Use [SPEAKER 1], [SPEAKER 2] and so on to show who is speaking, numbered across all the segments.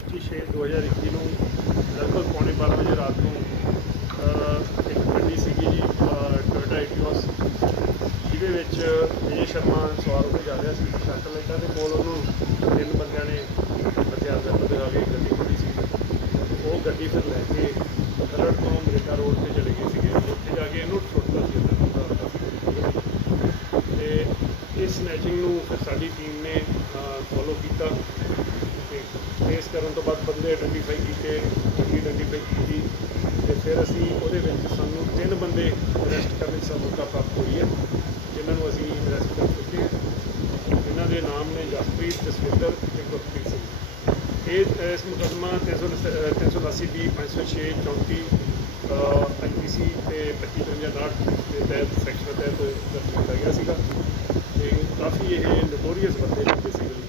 [SPEAKER 1] ਪੱਚੀ ਛੇ 2021 ਨੂੰ ਲਗਭਗ ਪੌਣੇ 12 ਵਜੇ ਰਾਤ ਨੂੰ ਇੱਕ ਗੱਡੀ ਸੀਗੀ ਜੀ ਟੋਇਟਾ ਐਟੀਓਸ ਜਿਹਦੇ ਵਿੱਚ ਵਿਜੇ ਸ਼ਰਮਾ ਸਵਾਰ ਹੋ ਕੇ ਜਾ ਰਿਹਾ ਸੀ ਸ਼ਟਲ ਲਾਈਟਾਂ ਦੇ ਕੋਲ ਉਹਨੂੰ ਤਿੰਨ ਬੰਦਿਆਂ ਨੇ ਹਥਿਆਰ ਦੇ ਦਿਖਾ ਕੇ ਗੱਡੀ ਖੜੀ ਸੀ ਉਹ ਗੱਡੀ ਫਿਰ ਲੈ ਕੇ ਖਰੜ ਤੋਂ ਅਮਰੀਕਾ ਰੋਡ ਤੇ ਚਲੇ ਗਏ ਸੀਗੇ ਉੱਥੇ ਜਾ ਕੇ ਇਹਨੂੰ ਛੁੱਟਦਾ ਸੀ ਅੰਦਰ ਦਾ ਤੇ ਇਸ ਸਨੈਚਿੰਗ ਨੂੰ ਫਿਰ ਸਾਡੀ ਟੀਮ ਨੇ ਫੋਲੋ ਕੀਤਾ ਤੇ ਟ੍ਰੇਸ ਕਰਨ ਤੋਂ ਬਾਅਦ ਬੰਦੇ ਆਈਡੈਂਟੀਫਾਈ ਕੀਤੇ, ਗੱਡੀ ਆਈਡੈਂਟੀਫਾਈ ਕੀਤੀ ਤੇ ਫਿਰ ਅਸੀਂ ਉਹਦੇ ਵਿੱਚ ਸਾਨੂੰ ਤਿੰਨ ਬੰਦੇ ਅਰੈਸਟ ਕਰਨ ਦੀ ਸਫਲਤਾ ਪ੍ਰਾਪਤ ਹੋਈ ਹੈ, ਜਿਨ੍ਹਾਂ ਨੂੰ ਅਸੀਂ ਅਰੈਸਟ ਕਰ ਚੁੱਕੇ ਹਾਂ। ਇਹਨਾਂ ਦੇ ਨਾਮ ਨੇ ਜਸਪ੍ਰੀਤ ਜਸਵਿੰਦਰ ਤੇ ਗੁਰਪ੍ਰੀਤ ਸਿੰਘ। ਇਹ, ਇਸ ਮੁਕੱਦਮਾ 380 ਬੀ 506 34 ਆਈਪੀਸੀ ਤੇ 2559 ਦੇ ਤਹਿਤ ਸੈਕਸ਼ਨ ਤਹਿਤ ਦਰਜ ਕੀਤਾ ਗਿਆ ਸੀਗਾ। ਤੇ ਕਾਫੀ ਇਹ ਨੋਟੋਰੀਅਸ ਬੰਦੇ ਨੇ ਬੇਸਿਕਲੀ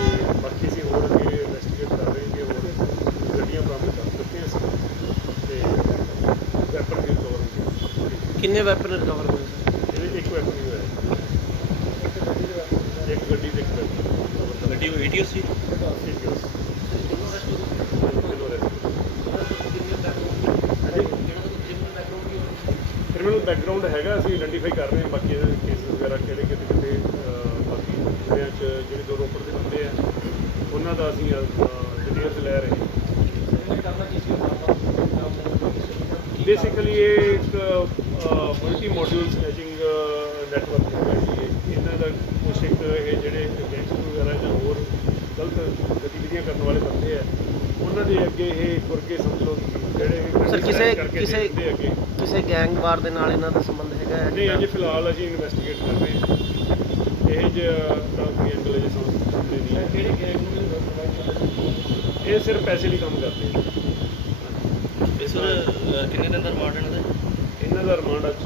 [SPEAKER 1] ਇਹ ਬਾਕੀ ਅਸੀਂ ਹੋਰ ਕਰ ਰਹੇ ਗੱਡੀਆਂ ਪ੍ਰਾਪਤ ਕਰ ਚੁੱਕੇ
[SPEAKER 2] ਕਿੰਨੇ ਵੈਪਨ ਰਿਕਵਰ ਹੋਏ
[SPEAKER 1] ਇਹਦੇ ਇੱਕ ਵੈਪਨ ਹੀ ਹੋਇਆ। ਇੱਕ ਗੱਡੀ ਦੇ ਇੱਕ ਵੈਪਨ
[SPEAKER 3] ਗੱਡੀ ਉਹ 80 ਸੀ?
[SPEAKER 1] 80 ਕ੍ਰਿਮੀਨਲ ਬੈਕਗ੍ਰਾਉਂਡ ਹੈਗਾ, ਅਸੀਂ ਆਇਡੈਂਟੀਫਾਈ ਕਰ ਰਹੇ ਹਾਂ ਬਾਕੀ ਇਹਦੇ ਕੇਸ ਵਗੈਰਾ ਕਿਹੜੇ ਕਿਤੇ ਕਿਤੇ ਬਾਕੀ ਜ਼ਿਲ੍ਹਿਆਂ ਚ ਜਿਹੜੇ ਦੋ ਰੋਪੜ ਦੇ ਬੰਦੇ ਆ, ਉਹਨਾਂ ਦਾ ਅਸੀਂ ਡਿਟੇਲਸ ਲੈ ਰਹੇ ਹਾਂ। ਬੇਸਿਕਲੀ ਇਹ ਇੱਕ ਮਲਟੀ ਮੋਡਿਊਲ ਸਨੈਚਿੰਗ ਨੈਟਵਰਕ ਹੈਗਾ ਇਹਨਾਂ ਦਾ ਕੁਛ ਇੱਕ ਇਹ ਜਿਹੜੇ ਗੈਂਗਸਟਰ ਵਗੈਰਾ ਜਾਂ ਹੋਰ ਗਲਤ ਗਤੀਵਿਧੀਆਂ ਕਰਨ ਵਾਲੇ ਬੰਦੇ ਆ ਉਹਨਾਂ ਦੇ ਅੱਗੇ ਇਹ ਗੁਰਗੇ ਸਮਝ ਲਓ ਜਿਹੜੇ
[SPEAKER 2] ਸਰ ਕਿਸੇ ਕਿਸੇ ਕਿਸੇ ਗੈਂਗਵਾਰ ਦੇ ਨਾਲ ਇਹਨਾਂ ਦਾ ਸੰਬੰਧ ਹੈਗਾ ਹੈ?
[SPEAKER 1] ਨਹੀਂ ਅਜੇ ਫਿਲਹਾਲ ਅਸੀਂ ਇਨਵੈਸਟੀਗੇਟ ਕਰ ਰਹੇ ਹਾਂ। ਇਹ ਕੋਈ ਐਂਗਲ ਅਜੇ ਸਾਹਮਣੇ ਨਹੀਂ ਹੈ
[SPEAKER 3] ਕਿਹੜੇ ਗੈਂਗ ਨੂੰ
[SPEAKER 1] ਇਹ ਸਿਰਫ ਪੈਸੇ ਲਈ ਕੰਮ ਕਰਦੇ ਆ
[SPEAKER 3] ਇਸ ਵਾਰ ਕਿੰਨੇ ਦਿਨ ਦਾ ਰਿਮਾਂਡ ਇਹਨਾਂ ਦਾ?
[SPEAKER 1] ਇਹਨਾਂ ਦਾ ਰਿਮਾਂਡ ਅੱਜ